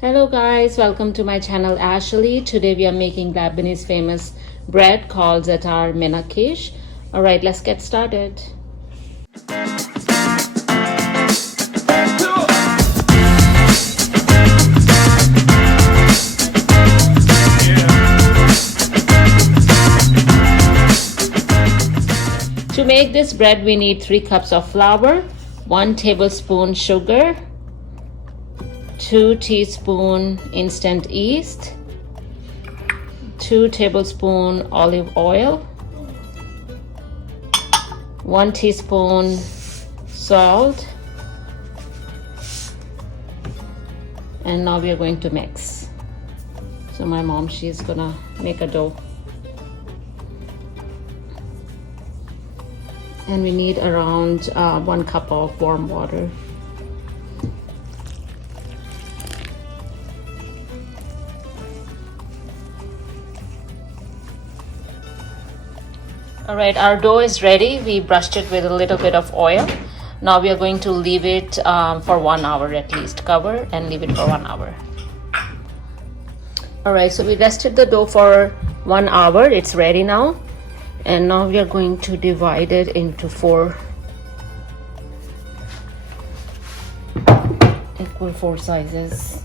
Hello guys, welcome to my channel Ashley. Today we are making Lebanese famous bread called Zaatar Manaqish. Alright, let's get started. To make this bread we need 3 cups of flour, 1 tablespoon sugar, 2 teaspoon instant yeast, 2 tablespoon olive oil, 1 teaspoon salt, and now we are going to mix. So my mom, she's gonna make a dough. And we need around 1 cup of warm water. Alright, our dough is ready. We brushed it with a little bit of oil. Now we are going to leave it for 1 hour at least. Cover and leave it for 1 hour. Alright, so we rested the dough for 1 hour. It's ready now. And now we are going to divide it into 4 equal sizes.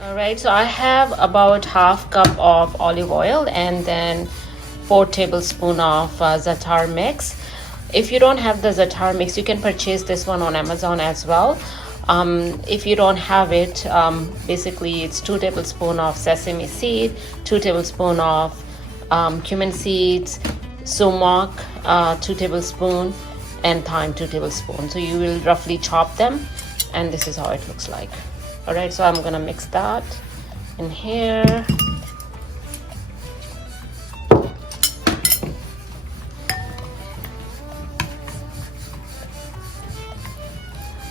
Alright, so I have about half cup of olive oil and then 4 tablespoons of Zaatar mix. If you don't have the Zaatar mix, you can purchase this one on Amazon as well. If you don't have it, basically it's 2 tablespoons of sesame seed, 2 tablespoons of cumin seeds, sumac 2 tablespoons, and thyme 2 tablespoons. So you will roughly chop them, and this is how it looks like. Alright, so I'm gonna mix that in here.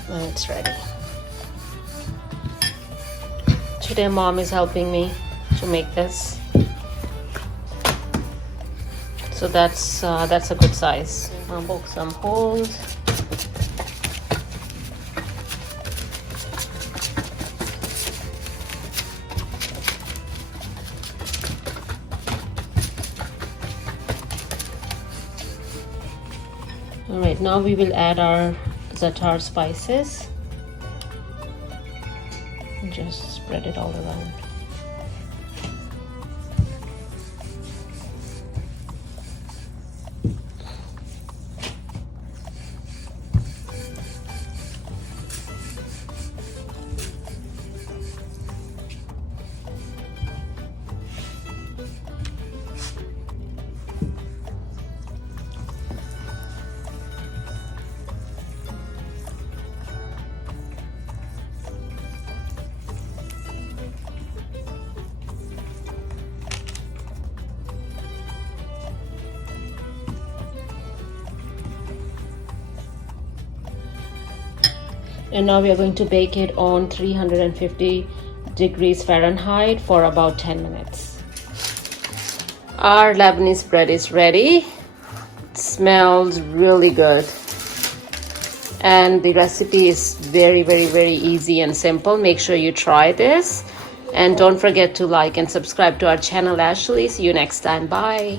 And it's ready. Today mom is helping me to make this. So that's a good size. I'll poke some holes. Alright, now we will add our Zaatar spices and just spread it all around. And now we are going to bake it on 350 degrees Fahrenheit for about 10 minutes. Our Lebanese bread is ready. It smells really good. And the recipe is very easy and simple. Make sure you try this. And don't forget to like and subscribe to our channel, Ashley. See you next time. Bye.